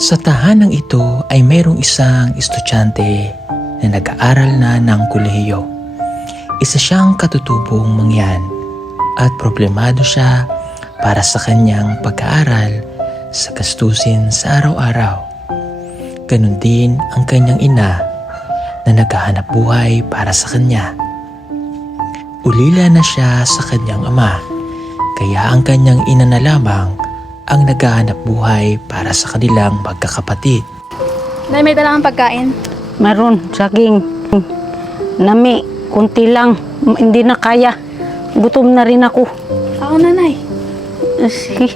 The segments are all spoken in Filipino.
Sa tahanang ito ay mayroong isang estudyante na nag-aaral na ng kolehiyo. Isa siyang katutubong mangyan at problemado siya para sa kanyang pag-aaral sa gastusin sa araw-araw. Ganon din ang kanyang ina na naghahanap buhay para sa kanya. Ulila na siya sa kanyang ama, kaya ang kanyang ina na lamang ang naghahanap buhay para sa kanilang magkakapatid. Nay, may dalang pagkain? Maroon, saging. Nami, kunti lang. Hindi na kaya. Gutom na rin ako. Ako, nanay. Sige.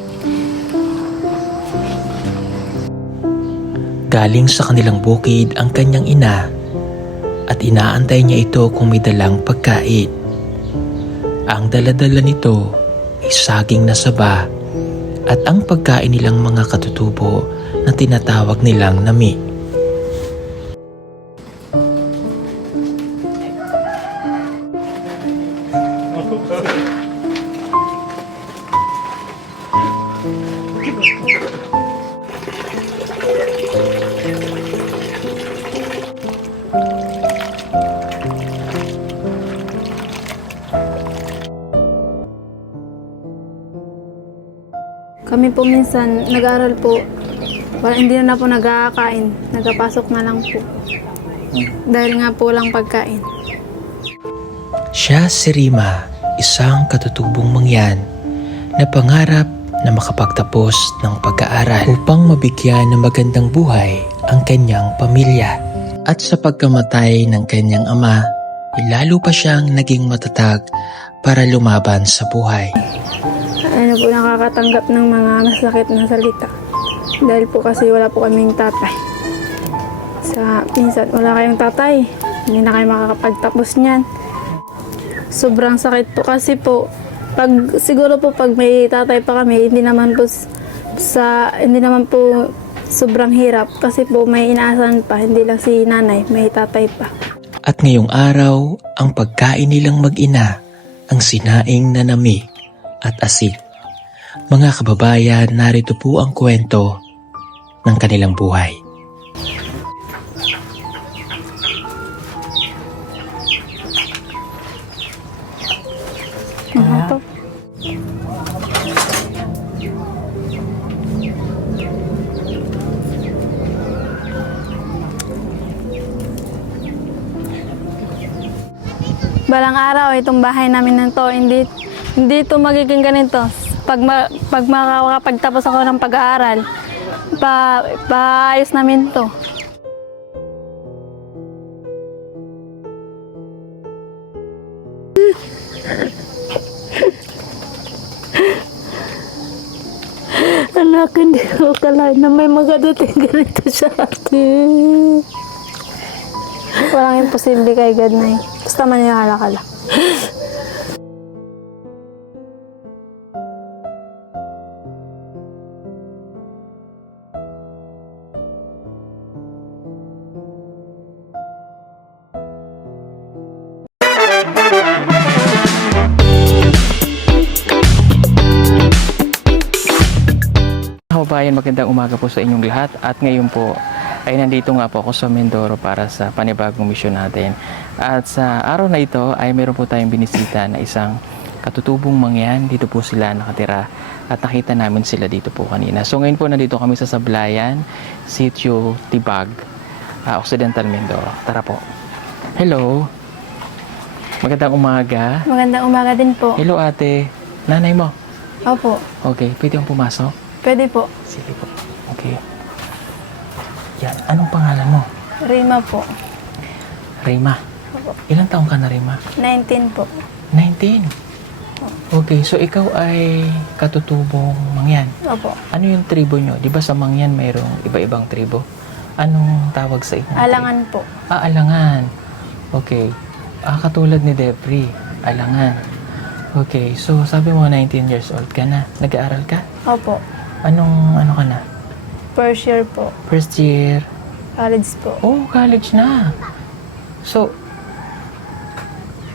Galing sa kanilang bukid ang kanyang ina at inaantay niya ito kung may dalang pagkain. Ang daladala nito ay saging na saba at ang pagkain nilang mga katutubo na tinatawag nilang nami. Kami po minsan nag-aaral po. Hindi na po nagkakain. Nagpapasok na lang po. Dahil nga po lang pagkain. Siya si Rima, isang katutubong mangyan na pangarap na makapagtapos ng pag-aaral upang mabigyan ng magandang buhay ang kanyang pamilya. At sa pagkamatay ng kanyang ama, lalo pa siyang naging matatag para lumaban sa buhay. Ano po, nakakatanggap ng mga masakit na salita. Dahil po kasi wala po kaming tatay. Minsan wala kayong tatay, hindi na kayo makakapagtapos niyan. Sobrang sakit po kasi po, siguro po pag may tatay pa kami, hindi naman po sobrang hirap kasi po may inaasahan pa, hindi lang si nanay, may tatay pa. At ngayong araw, ang pagkain nilang mag-ina, ang sinaing na nami at asin. Mga kababayan, narito po ang kwento ng kanilang buhay. Ito. Balang araw, itong bahay namin na to, hindi ito magiging ganito. Pag makakapagtapos ako ng pag-aaral, paayos namin to. Anak, hindi ko akalain na may magadating ganito sa atin. Walang imposible kay God, Nay. Basta maniwala ka lang. Kababayan, magandang umaga po sa inyong lahat at ngayon po ay nandito nga po ako sa Mindoro para sa panibagong misyon natin. At sa araw na ito ay meron po tayong binisita na isang katutubong mangyan. Dito po sila nakatira at nakita namin sila dito po kanina. So ngayon po nandito kami sa Sablayan, Sitio Tibag, Occidental Mindoro. Tara po. Hello. Magandang umaga. Magandang umaga din po. Hello ate. Nanay mo? Opo. Okay, pwede akong pumasok? Pwede po. Sige po. Okay. Yan. Anong pangalan mo? Rima po. Rima. Opo. Ilang taong ka na, Rima? 19 po. 19. Okay. So, ikaw ay katutubong mangyan. Opo. Ano yung tribo nyo? Di ba sa mangyan mayroong iba-ibang tribo? Anong tawag sa inyo? Alangan po. Alangan. Okay. Katulad ni Debri. Alangan. Okay. So, sabi mo 19 years old ka na. Nag-aaral ka? Opo. Ano ka na? First year po. First year. College po. Oh, college na. So,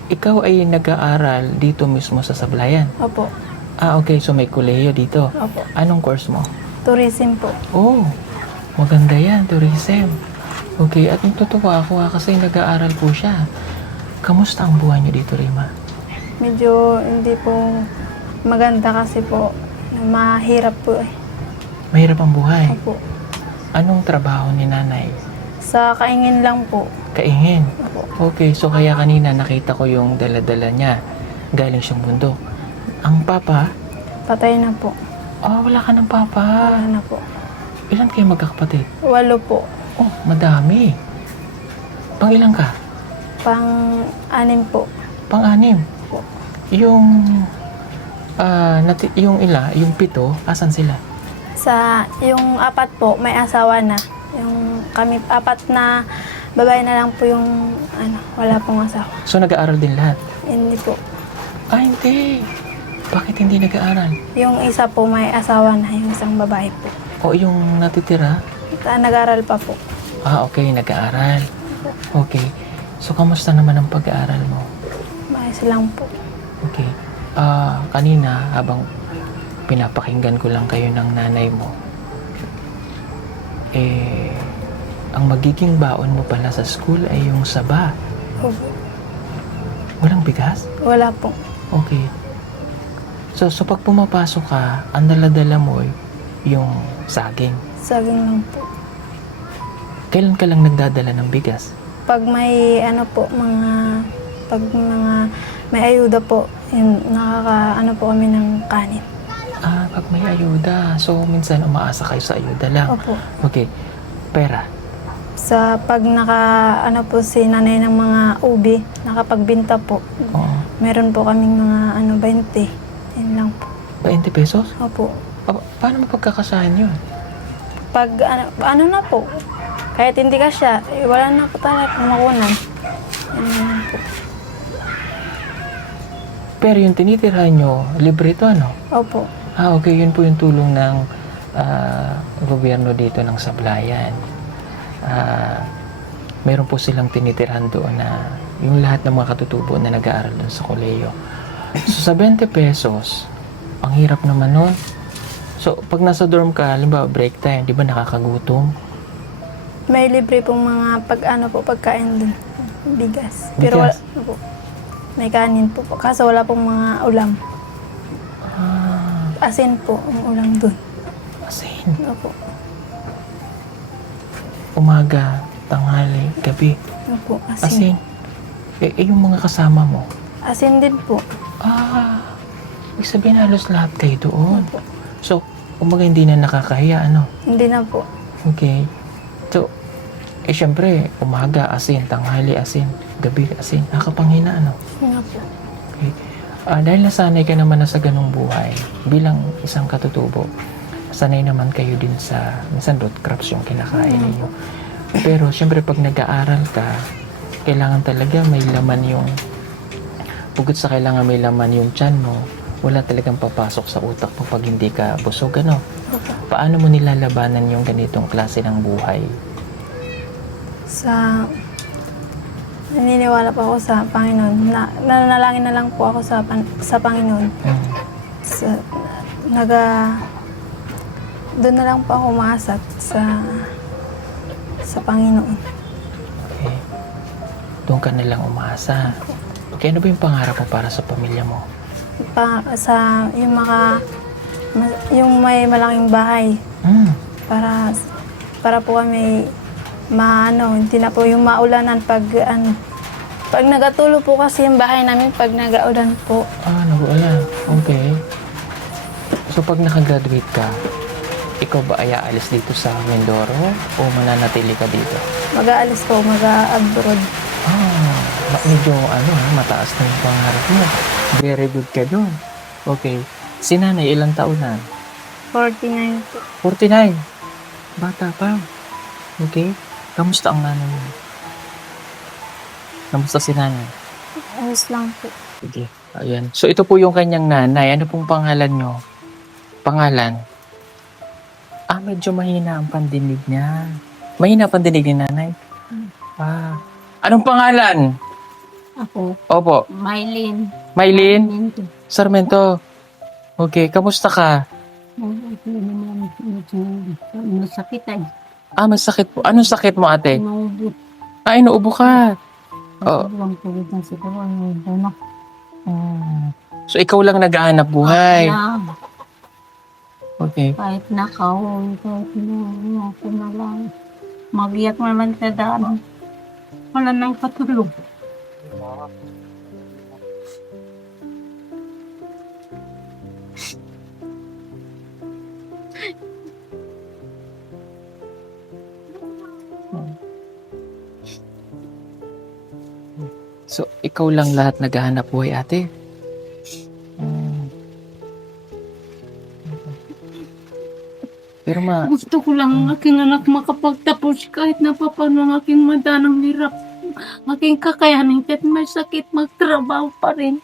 ikaw ay nag-aaral dito mismo sa Sablayan? Opo. Okay. So, may kolehiyo dito. Opo. Anong course mo? Tourism po. Oh, Maganda yan, tourism. Okay, at natutuwa ako kasi nag-aaral po siya. Kamusta ang buhay niyo dito, Rima? Medyo hindi po maganda kasi po mahirap po eh. Mahirap ang buhay. Opo. Anong trabaho ni nanay? Sa kaingin lang po. Kaingin. Opo. Okay, so kaya kanina nakita ko yung dala-dala niya. Galing siyang bundok. Ang papa? Patay na po. Wala ka ng papa. Wala na po. Ilan kayo magkakapatid? 8 po. Oh, madami. Pang ilan ka? Pang-6 po. Pang-6. Po. Yung, yung 7, asan sila? Yung 4 po, may asawa na. Yung kami 4 na babae na lang po yung wala pong asawa. So, nag-aaral din lahat? Hindi po. Hindi. Bakit hindi nag-aaral? Yung isa po may asawa na, yung isang babae po. O yung natitira? Nag-aaral pa po. Okay, nag-aaral. Okay. So, kamusta naman ang pag-aaral mo? Maayos lang po. Okay. Kanina, habang pinapakinggan ko lang kayo ng nanay mo, ang magiging baon mo pala sa school ay yung saba. Opo. Walang bigas? Wala po. Okay. So pag pumapasok ka, ang dala-dala mo yung saging. Saging lang po. Kailan ka lang nagdadala ng bigas? Pag may pag may ayuda po, yun, po kami ng kanin. Pag may ayuda. So, minsan umaasa kayo sa ayuda lang. Opo. Okay. Pera. Pag po si nanay ng mga ubi, nakapagbinta po. Oo. Meron po kaming mga 20. Yun lang po. 20 pesos? Opo. Paano mo pagkakasahan yun? Pag na po, kahit hindi ka siya, wala na po talaga makunan. Yun lang po. Pero yung tinitirahan nyo, libre to, ano? Opo. Okay. Yun po yung tulong ng gobyerno dito ng Sablayan. Meron po silang tinitirhan doon na yung lahat ng mga katutubo na nag-aaral doon sa koleyo. So, sa 20 pesos, ang hirap naman nun. So, pag nasa dorm ka, halimbawa break time, di ba nakakagutom? May libre pong mga pagkain dun. Bigas. Bigas? Pero wala po. May kanin po. Kaso wala pong mga ulam. Asin po ang ulam dun. Asin. Opo. Umaga, tanghali, gabi. Opo, asin. Asin. Yung mga kasama mo. Asin din po. Ibig sabihin halos lahat kayo doon. Opo. So, umaga hindi na nakakahiya, ano? Hindi na po. Okay. So, syempre, umaga asin, tanghali asin, gabi asin. Nakapanghina, ano? Yun nga po. Okay. Dahil nasanay ka naman na sa ganung buhay, bilang isang katutubo, sanay naman kayo din sa, minsan root crops yung kinakain ninyo. Pero, syempre, pag nag-aaral ka, kailangan talaga may laman yung, bukod sa kailangan may laman yung tiyan mo, wala talagang papasok sa utak mo pag hindi ka busog, ano? Opo. Paano mo nilalabanan yung ganitong klase ng buhay? Naniniwala po ako sa Panginoon. Nanalangin na lang po ako sa Panginoon. Doon na lang po ako umaasat sa Panginoon. Okay. Doon ka na lang umaasa. Okay, ano ba yung pangarap mo para sa pamilya mo? Yung may malaking bahay para po kami hindi na po yung maulanan pag nagatulo po kasi yung bahay namin pag nagaulan po. Nag-uulan. Okay. So, pag nakagraduate ka, ikaw ba ay aalis dito sa Mindoro o mananatili ka dito? Mag-aalis po, mag-abroad. Medyo mataas na yung pangarap mo. Very good ka doon. Okay. Si nanay, ilang taon na? 49 po. 49. Bata pa. Okay. Kamusta ang nanay mo? Kamusta si nanay? Ayos lang po. Sige. Ayan. So, ito po yung kanyang nanay. Ano pong pangalan nyo? Pangalan? Medyo mahina ang pandinig niya. Mahina ang pandinig ni nanay? Anong pangalan? Ako, Opo. Mylene. Mylene? Sarmento. Okay. Kamusta ka? Masakit ay. Masakit po. Anong sakit mo, ate? Naubo. Inuubo ka. Oo. Ang tubig na siguro. Naubo na. So, ikaw lang naghahanap buhay. Na, Okay. kahit nakahol, kahit na ako na lang. Magiyak naman sa daan. Wala nang patulog. So, ikaw lang lahat naghahanap buhay, ate? Pero Gusto ko lang ang aking anak makapagtapos kahit na paano ang aking madanang hirap. Aking kakayanin kahit may sakit, magtrabaho pa rin.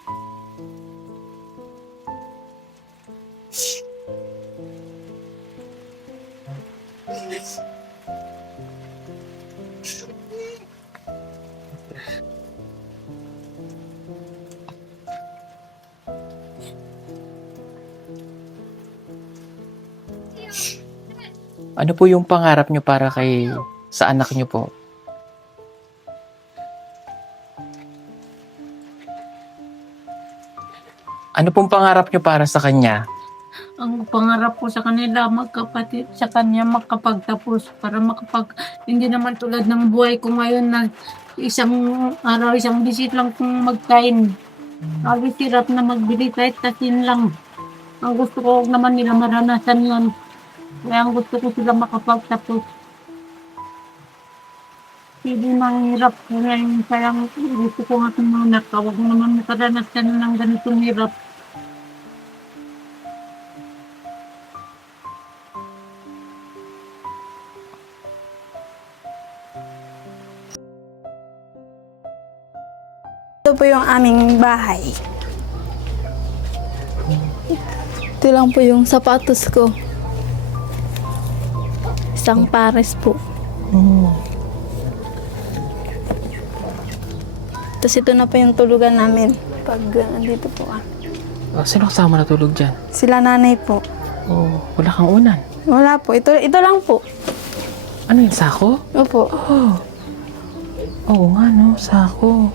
ano po yung pangarap nyo para sa anak nyo po? Ano pong pangarap nyo para sa kanya? Ang pangarap ko sa kanila, magkapatid, sa kanya makapagtapos para hindi naman tulad ng buhay ko ngayon na isang araw, isang bisit lang kung magkain. Halos hirap na magbili kahit tasin lang. Ang gusto ko naman nila maranasan yan. Kaya ang gusto ko sila makapagtapos. Hindi nang hirap. Kaya yung sayang gusto ko nga itong mga anak. Huwag naman makaranasan ng ganitong hirap. Ito po yung aming bahay. Ito lang po yung sapatos ko. Isang pares po. Tapos ito na po yung tulugan namin. Pag nandito po Sino kasama natulog dyan? Sila nanay po. Wala kang unan. Wala po. Ito lang po. Ano yung sako? Opo. Oo nga, no? Sako.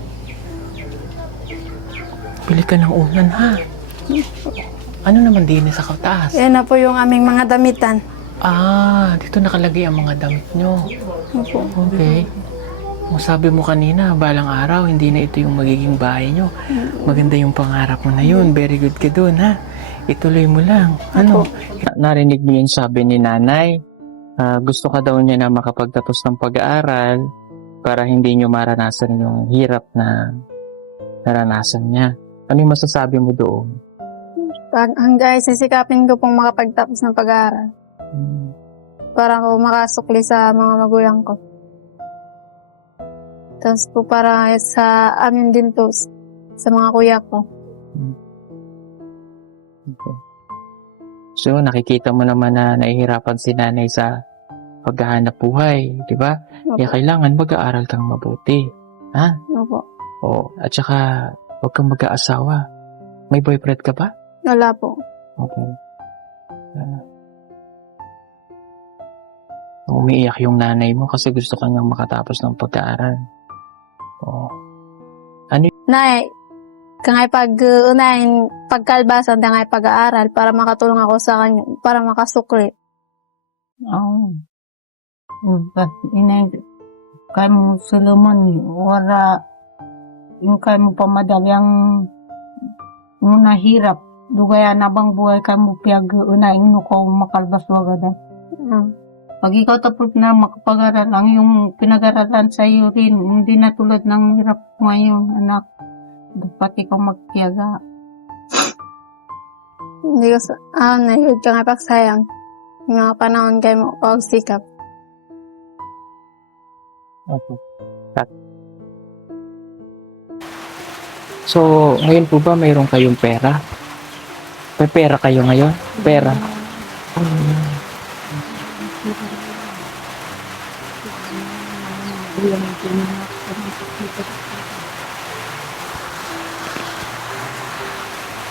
Bili ka ng unan, ha? Ano naman din sa taas? Yan na po yung aming mga damitan. Dito nakalagay ang mga damit nyo. Opo. Okay. Sabi mo kanina, balang araw, hindi na ito yung magiging bahay nyo. Maganda yung pangarap mo na yun. Very good ka dun, ha? Ituloy mo lang. Ano? Narinig mo yung sabi ni nanay. Gusto ka daw niya na makapagtapos ng pag-aaral para hindi nyo maranasan yung hirap na naranasan niya. Ano yung masasabi mo doon? Hanggang sisikapin ko pong makapagtapos ng pag-aaral. Para ako makasukli sa mga magulang ko. Tapos po para sa amin din po, sa mga kuya ko. Okay. So, nakikita mo naman na nahihirapan si nanay sa paghahanap buhay, di ba? Kaya kailangan mag-aaral kang mabuti. Ha? Opo. Oo. At saka, huwag kang mag-aasawa. May boyfriend ka ba? Wala po. Okay. Umiiyak yung nanay mo kasi gusto kanyang makatapos ng pag-aaral. Oo. Nay, kangay unahin pagkalbasan, kangay pag-aaral para makatulong ako sa kanya, para makasukli. Inay, kaya mo suluman, wala, yung kaya mo pamadali ang muna hirap. Dugaya na bang buhay kaya mo piyag unahin mo ko makalbas wagadan. Pag ikaw tapos na makapag-aral, ang yung pinag-aralan sa iyo rin, hindi na tulad ng hirap ngayon, anak. Dapat ikaw magtiyaga. Hindi ko nahihod ka nga pagsayang. Yung mga panahon kayo mo pagsikap. Okay. So, ngayon po ba mayroon kayong pera? May pera kayo ngayon? Pera?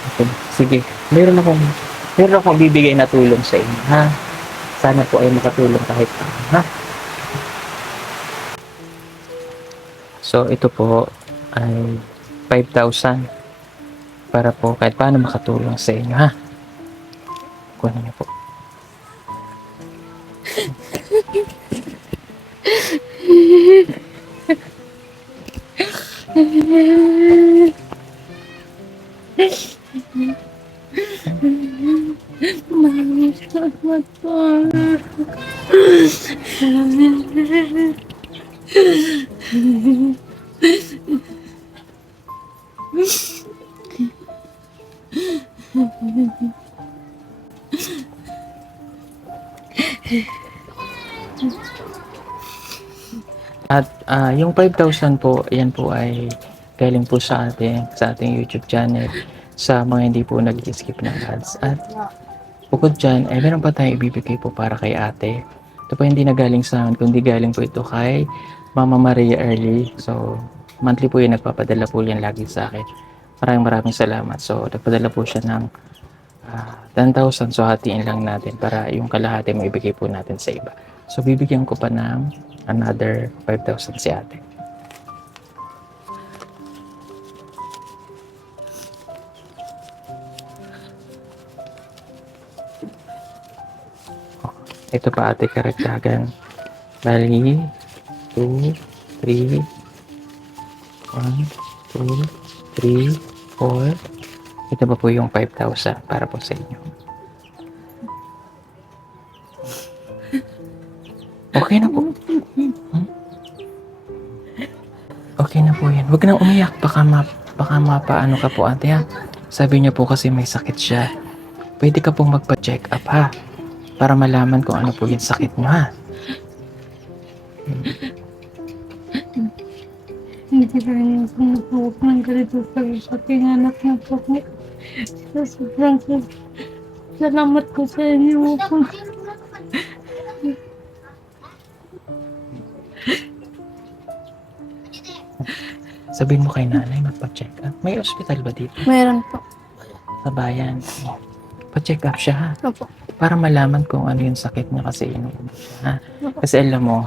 Okay. Sige. Meron akong bibigay na tulong sa inyo, ha? Sana po ay makatulong kahit pa, ha? So, ito po ay 5,000 para po kahit paano makatulong sa inyo, ha? Kunin niyo po. Maraming salamat po. At yung 5,000 po, yan po ay galing po sa ating YouTube channel sa mga hindi po nag-skip ng ads. At bukod dyan, ay meron pa tayong ibibigay po para kay ate. Ito po hindi na galing sa amin, kundi galing po ito kay Mama Maria Early. So, monthly po yun, nagpapadala po yan lagi sa akin. Maraming salamat. So, nagpadala po siya ng 10,000. So, hatiin lang natin para yung kalahati maibigay po natin sa iba. So, bibigyan ko pa ng another 5,000 si ate. Ito pa ate, karagdagan. Bali, 2, 3, 1, 2, 3, 4. Ito pa po yung 5,000 para po sa inyo. Okay na po. Okay na po yan. Huwag nang umiyak. Baka mapaano ka po ate ha. Sabi niya po kasi may sakit siya. Pwede ka pong magpa-check up ha. Para malaman kung ano po yung sakit mo ha. Hindi rin yung sumusuot ng ganito sa aking anak na po. Sobrang salamat ko sa inyo po. Sabihin mo kay nanay magpa-check up. May hospital ba dito? Meron po. Sa bayan. Pa-check up siya ha. Opo. Para malaman kung ano yung sakit niya kasi inuubo siya ha. Kasi alam mo,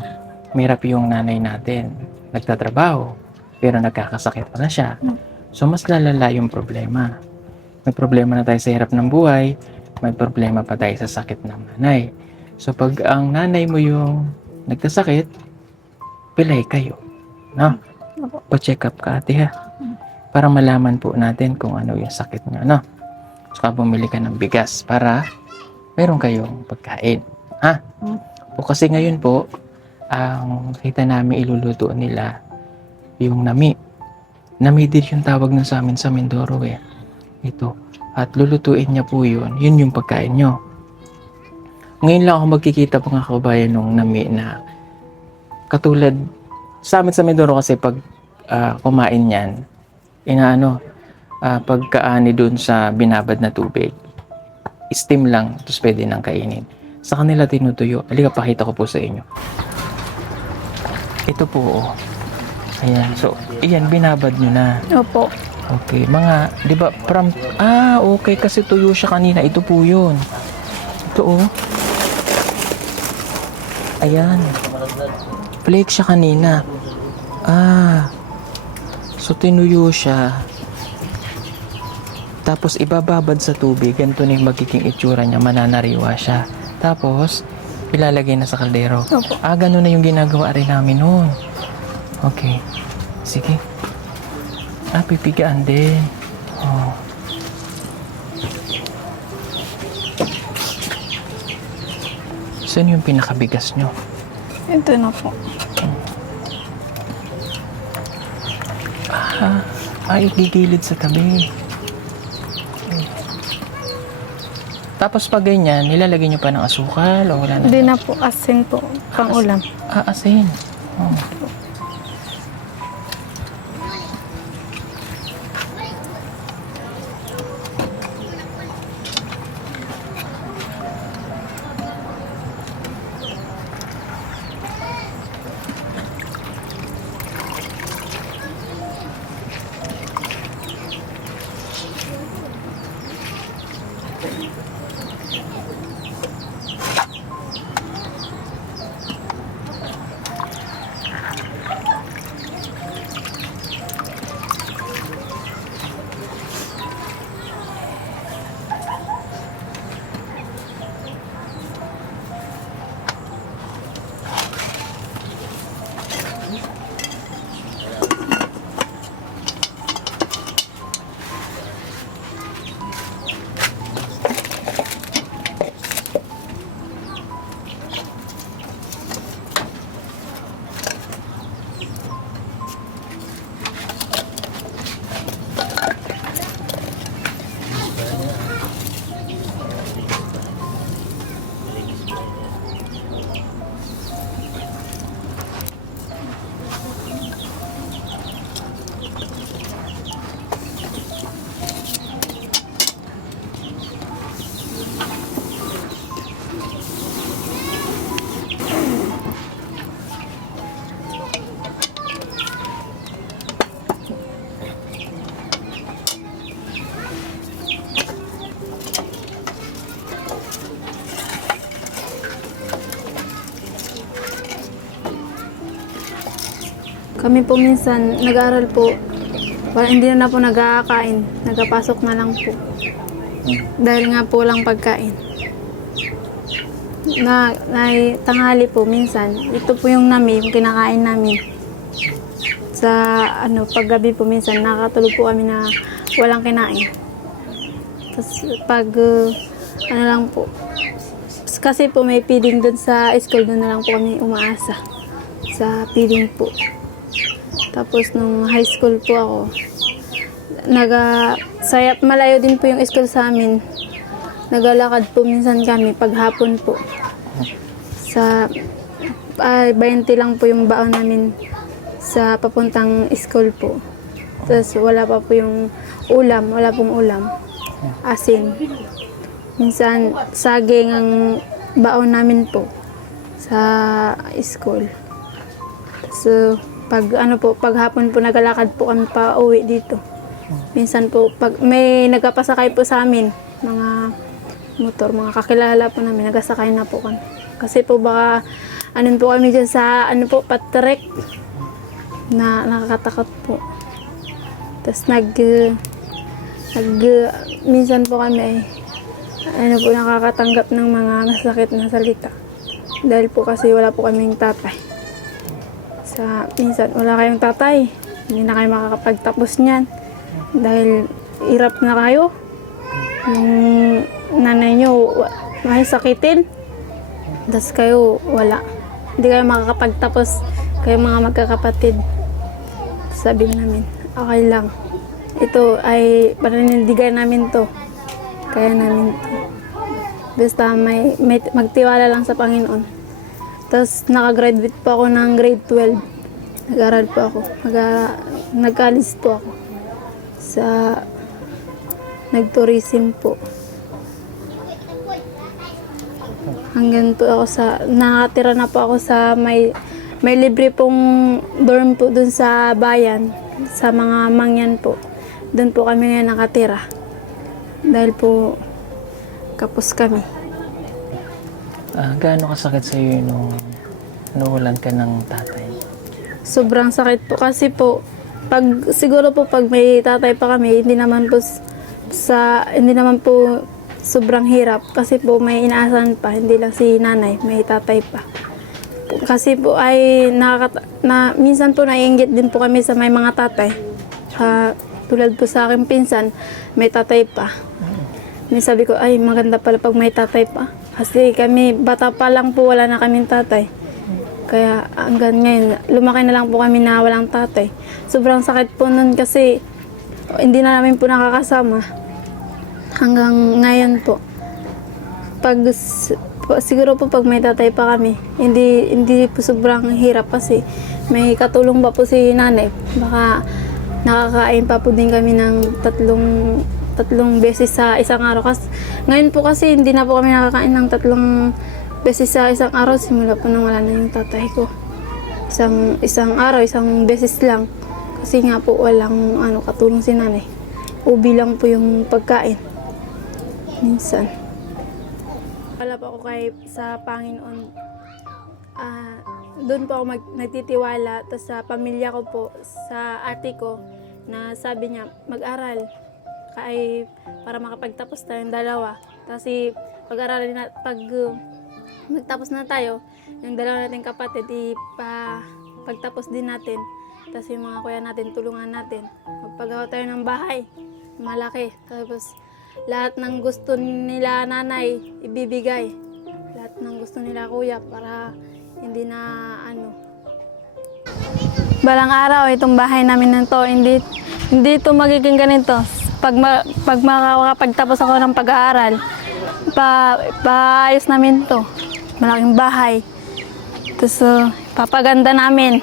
mirap yung nanay natin. Nagtatrabaho, pero nagkakasakit pa na siya. So mas lalala yung problema. May problema na tayo sa hirap ng buhay, may problema pa tayo sa sakit ng nanay. So pag ang nanay mo yung nagkasakit, pilay kayo. No? Pa-check up ka ate ha. Para malaman po natin kung ano yung sakit niya. No? Saka bumili ka ng bigas para meron kayong pagkain. Ha? O kasi ngayon po, ang kita namin iluluto nila yung nami. Nami din yung tawag nun sa amin sa Mindoro eh. Ito. At lulutuin niya po yun. Yun yung pagkain nyo. Ngayon lang ako magkikita mga kababayan nung nami na katulad sa amin sa Mindoro kasi pag kumain yan, pagkaani dun sa binabad na tubig, steam lang, tapos pwede nang kainin. Sa kanila tinutuyo. Halika, pakita ko po sa inyo. Ito po, oh. Ayan. So, iyan, binabad nyo na. Opo. Okay, mga, di ba, okay, kasi tuyo siya kanina. Ito po yun. Ito, oh. Ayan. Flake siya kanina. So, tinuyo siya. Tapos, ibababad sa tubig. Ganito na yung magiging itsura niya. Mananariwa siya. Tapos, ilalagay na sa kaldero. Opo. Ganun na yung ginagawa rin namin noon. Okay. Sige. Pipigaan din. Oh. Saan yung pinakabigas nyo? Ito na po. Gigilid sa tabi. Tapos pag ganyan, nilalagay nyo pa ng asukal o wala na? Hindi na po, asin po, pang ulam. Asin. Oh. Kami po minsan nag-aaral po, hindi na po nag-aakain, nagapasok na lang po. Dahil nga po lang pagkain. Na tanghali po minsan, ito po yung yung kinakain namin. Sa paggabi po minsan, nakakatulog po kami na walang kinain. Tapos pag lang po, kasi po may feeding dun sa school, dun na lang po kami umaasa sa feeding po. Tapos nung high school po ako, malayo din po yung school sa amin. Nagalakad po minsan kami paghapon po. Sa 20 lang po yung baon namin sa papuntang school po. Tapos wala pa po yung ulam, wala pong ulam. Asin. Minsan saging ang baon namin po sa school. So paghapon po nagalakad po kami pa uwi dito. Minsan po pag may nagpapasakay po sa amin, mga motor, mga kakilala po namin, nagasakay na po kami. Kasi po baka po kami dyan sa patrek na nakakatakot po. Tapos minsan po kami nakakatanggap ng mga masakit na salita. Dahil po kasi wala po kaming tatay. Minsan wala kayong tatay, hindi na kayo makakapagtapos niyan. Dahil hirap na kayo. Yung nanay nyo may sakitin. Tapos kayo wala. Hindi kayo makakapagtapos. Kayo mga magkakapatid. Sabi namin, okay lang. Ito ay paninindigan namin to. Kaya namin to. Basta may magtiwala lang sa Panginoon. Tapos nakagraduate po ako ng grade 12. Nag-aral po ako. Nag-college po ako. Nag-tourism po. Hanggang po ako nakatira na po ako sa may libre pong dorm po dun sa bayan, sa mga mangyan po. Doon po kami ngayon nakatira. Dahil po kapos kami. Gaano kasakit sa iyo nung nawalan ka ng tatay? Sobrang sakit po kasi po siguro po pag may tatay pa kami, hindi naman po sobrang hirap kasi po may inaasahan pa, hindi lang si nanay, may tatay pa. Kasi po ay minsan po naiinggit din po kami sa may mga tatay. Tulad po sa aking pinsan, may tatay pa. Sabi ko, ay maganda pala pag may tatay pa. Kasi kami, bata pa lang po, wala na kaming tatay. Kaya hanggang ngayon, lumaki na lang po kami na walang tatay. Sobrang sakit po nun kasi hindi na namin po nakakasama. Hanggang ngayon po. Siguro po pag may tatay pa kami, hindi po sobrang hirap kasi may katulong pa po si nanay. Baka nakakain pa po din kami ng tatlong beses sa isang araw. Ngayon po kasi hindi na po kami nakakain ng 3 beses sa isang araw. Simula po nang wala na yung tatay ko. Isang araw, isang beses lang. Kasi nga po walang katulong si nanay. Ubi lang po yung pagkain. Minsan. Wala po ako sa Panginoon. Doon po ako nagtitiwala. Tapos sa pamilya ko po, sa ate ko, na sabi niya, mag-aral. Para makapagtapos tayong dalawa. Kasi pag-aralin na, pag nagtapos na tayo, yung dalawa nating kapatid, pagtapos din natin. Tapos yung mga kuya natin, tulungan natin. Magpagawa tayo ng bahay, malaki. Tapos lahat ng gusto nila nanay, ibibigay. Lahat ng gusto nila kuya para hindi na Balang araw, itong bahay namin na to, hindi ito magiging ganito. Pag makakapagtapos ako ng pag-aaral, paayos namin to. Malaking bahay. Tapos papaganda namin.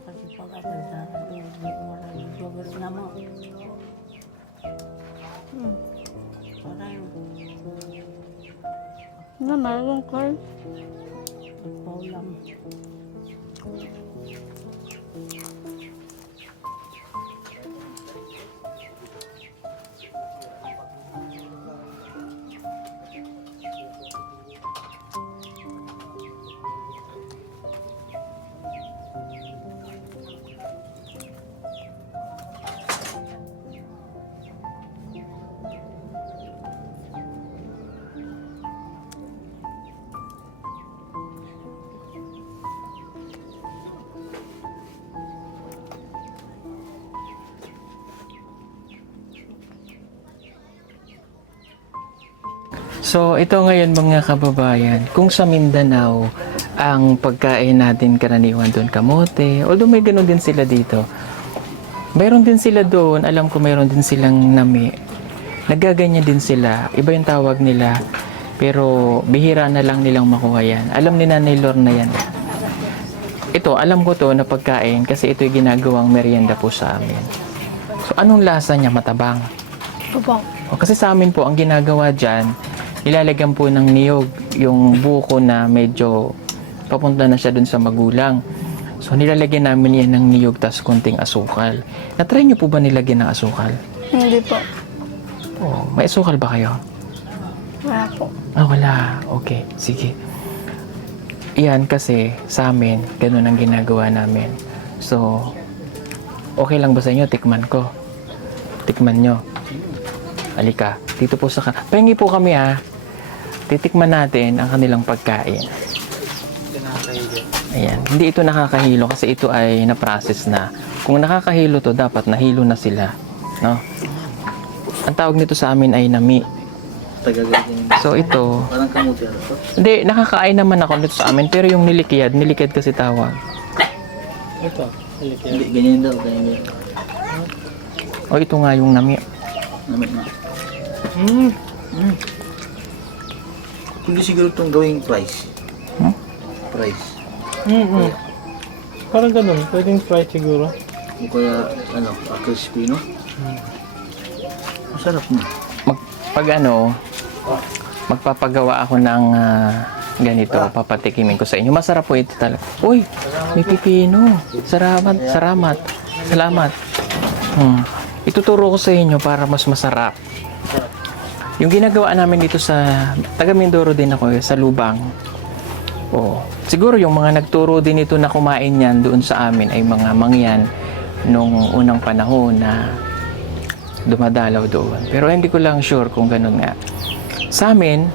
Kasi pag-aral sa naman. Parang Na, meron ko. Paulam. So, ito ngayon mga kababayan, kung sa Mindanao, ang pagkain natin karaniwan doon kamote, although may ganun din sila dito. Mayroon din sila doon, alam ko mayroon din silang nami. Nagaganyan din sila, iba yung tawag nila, pero bihira na lang nilang makuha yan. Alam ni Nanay Lorna yan. Ito, alam ko to na pagkain kasi ito'y ginagawang merienda po sa amin. So, anong lasa niya? Matabang. Opo. O, kasi sa amin po, ang ginagawa dyan, nilalagyan po ng niyog yung buko na medyo papunta na siya dun sa magulang. So, nilalagyan namin yan ng niyog tas konting asukal. Na-try niyo po ba nilagyan ng asukal? Hindi po. Oh, may asukal ba kayo? Wala po. Ah, wala. Okay, sige. Yan kasi sa amin, ganun ang ginagawa namin. So, okay lang ba sa inyo? Tikman ko. Tikman nyo. Halika, dito po sa pahingi po kami ha. Titikman natin ang kanilang pagkain. Ayan, hindi ito nakakahilo kasi ito ay na-process na. Kung nakakahilo to, dapat nahilo na sila, no? Ang tawag nito sa amin ay nami. So ito, Parang kamuti ano to? hindi, nakakain naman ako nito sa amin, pero yung nilikid kasi tawag. Hindi, ganyan daw, ganyan. O ito nga yung nami. Namit na. Hindi siguro itong gawing price. Hmm? Price. Parang ganun, pwedeng fry siguro. O kaya, ano, crispy, no? Masarap na. Pag ano, magpapagawa ako ng ganito, papatikimin ko sa inyo. Masarap po ito talaga. Uy, may pipino. Salamat. Ituturo ko sa inyo para mas masarap. Yung ginagawa namin dito sa taga Mindoro din ako sa Lubang. Oh, siguro yung mga nagturo din ito na kumain yan doon sa amin ay mga mangyan nung unang panahon na dumadalaw doon. Pero hindi ko lang sure kung ganun nga. Sa amin,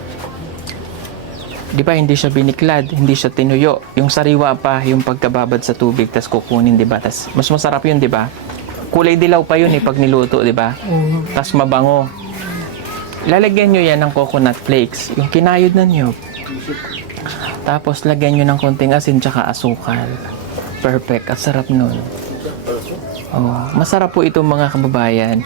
di ba hindi siya biniklad, hindi siya tinuyo. Yung sariwa pa, yung pagkababad sa tubig, tas kukunin, di ba? Tas mas masarap yun, di ba? Kulay dilaw pa yun pag niluto, di ba? Tas mabango. Lalagyan nyo yan ng coconut flakes, yung kinayod na nyo. Tapos lagyan nyo ng konting asin tsaka asukal. Perfect, at sarap nun. Oh, masarap po ito mga kababayan.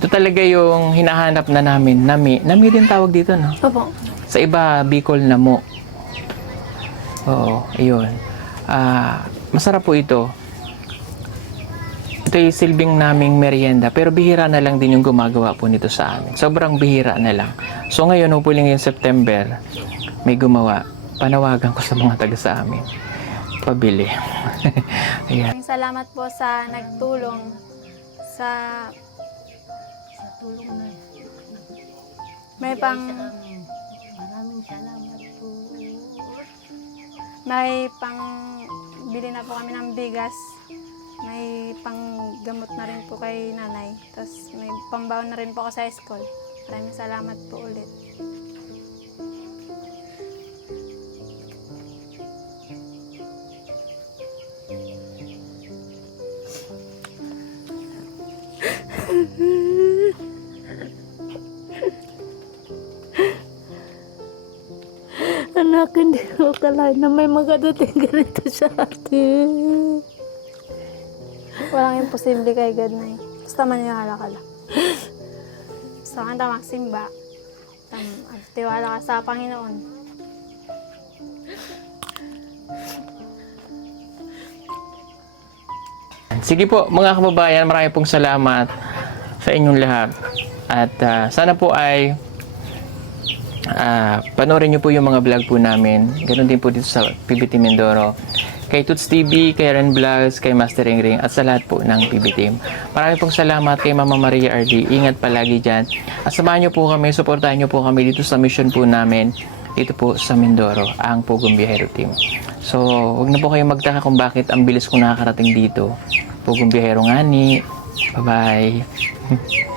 Ito talaga yung hinahanap na namin. Nami. Nami din tawag dito, no? Opo. Sa iba, Bicol Namo. Oo, ayun. Masarap po ito. Ito yung silbing naming merienda, pero bihira na lang din yung gumagawa po nito sa amin. Sobrang bihira na lang. So ngayon, hopefully ngayong September, may gumawa. Panawagan ko sa mga taga sa amin. Pabili. Ayan. Maraming salamat po sa nagtulong sa Tulong na. may pang Maraming salamat po. may pang bili na po kami ng bigas. May pang gamot na rin po kay nanay. Tapos may pambaon na rin po ako sa school. Maraming salamat po ulit. Anak, hindi ko akalain na may magadating ganito sa atin. Walang imposible kay God na basta maniwala ka lang. Basta kanta magsimba. Tiwala ka sa Panginoon. Sige po mga kababayan, marami pong salamat sa inyong lahat. At sana po ay panoorin nyo po yung mga vlog po namin. Ganun din po dito sa PB Team Mindoro. Kay Toots TV, kay Ren Vlogs, kay Master Ring at sa lahat po ng PB Team. Maraming pong salamat kay Mama Maria RD. Ingat palagi dyan. At samahan nyo po kami, supportahan nyo po kami dito sa mission po namin dito po sa Mindoro, ang Pugong Biyahero Team. So, huwag na po kayong magtaka kung bakit ang bilis ko nakakarating dito. Pugong Biyahero nga ni. Bye-bye.